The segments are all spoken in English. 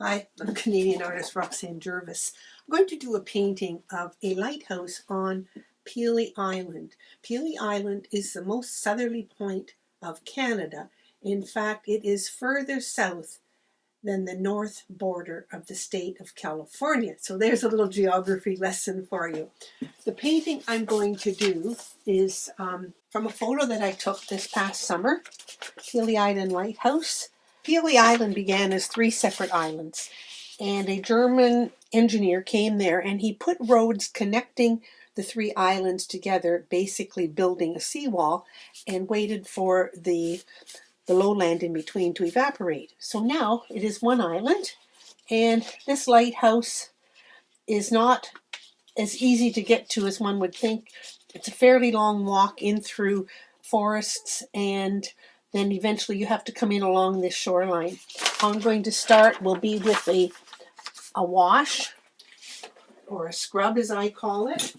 Hi, I'm Canadian artist Roxanne Jervis. I'm going to do a painting of a lighthouse on Pelee Island. Pelee Island is the most southerly point of Canada. In fact, it is further south than the north border of the state of California. So there's a little geography lesson for you. The painting I'm going to do is from a photo that I took this past summer, Pelee Island Lighthouse. Pelee Island began as 3 separate islands, and a German engineer came there and he put roads connecting the 3 islands together, basically building a seawall, and waited for the lowland in between to evaporate. So now it is 1 island, and this lighthouse is not as easy to get to as one would think. It's a fairly long walk in through forests, and then eventually you have to come in along this shoreline. How I'm going to start will be with a wash, or a scrub as I call it,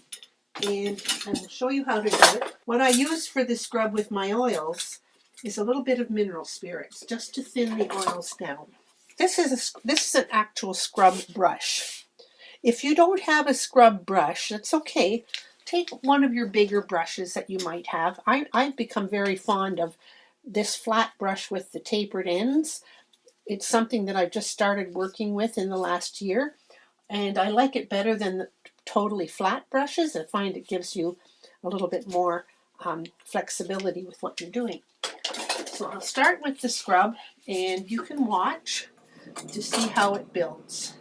and I will show you how to do it. What I use for the scrub with my oils is a little bit of mineral spirits, just to thin the oils down. This is an actual scrub brush. If you don't have a scrub brush, that's okay. Take one of your bigger brushes that you might have. I've become very fond of this flat brush with the tapered ends. It's something that I've just started working with in the last year, and I like it better than the totally flat brushes. I find it gives you a little bit more flexibility with what you're doing. So I'll start with the scrub, and you can watch to see how it builds.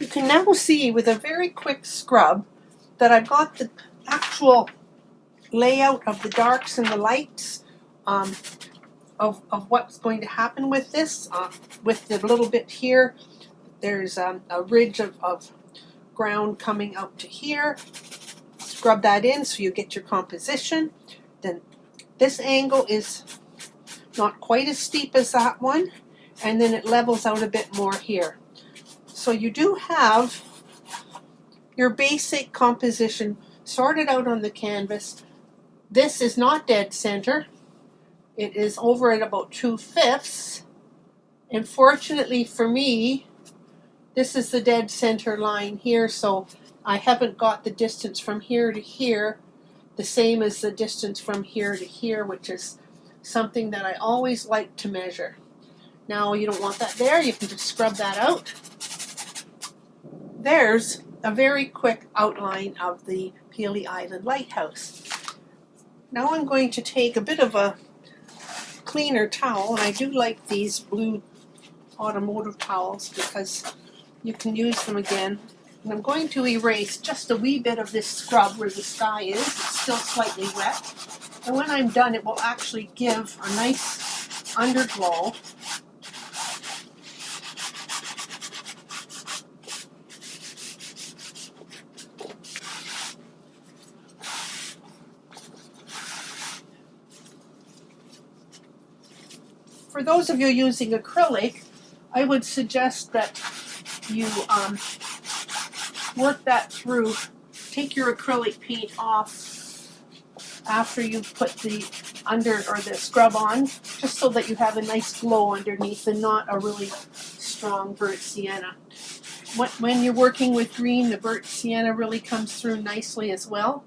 You can now see with a very quick scrub that I've got the actual layout of the darks and the lights of what's going to happen with this. With the little bit here, there's a ridge of ground coming out to here. Scrub that in so you get your composition. Then this angle is not quite as steep as that one, and then it levels out a bit more here. So you do have your basic composition sorted out on the canvas. This is not dead center. It is over at about 2/5. And fortunately for me, this is the dead center line here, so I haven't got the distance from here to here the same as the distance from here to here, which is something that I always like to measure. Now you don't want that there, you can just scrub that out. There's a very quick outline of the Pelee Island Lighthouse. Now I'm going to take a bit of a cleaner towel, and I do like these blue automotive towels because you can use them again. And I'm going to erase just a wee bit of this scrub where the sky is. It's still slightly wet. And when I'm done, it will actually give a nice underglow. For those of you using acrylic, I would suggest that you work that through. Take your acrylic paint off after you've put the under, or the scrub on, just so that you have a nice glow underneath and not a really strong burnt sienna. When you're working with green, the burnt sienna really comes through nicely as well.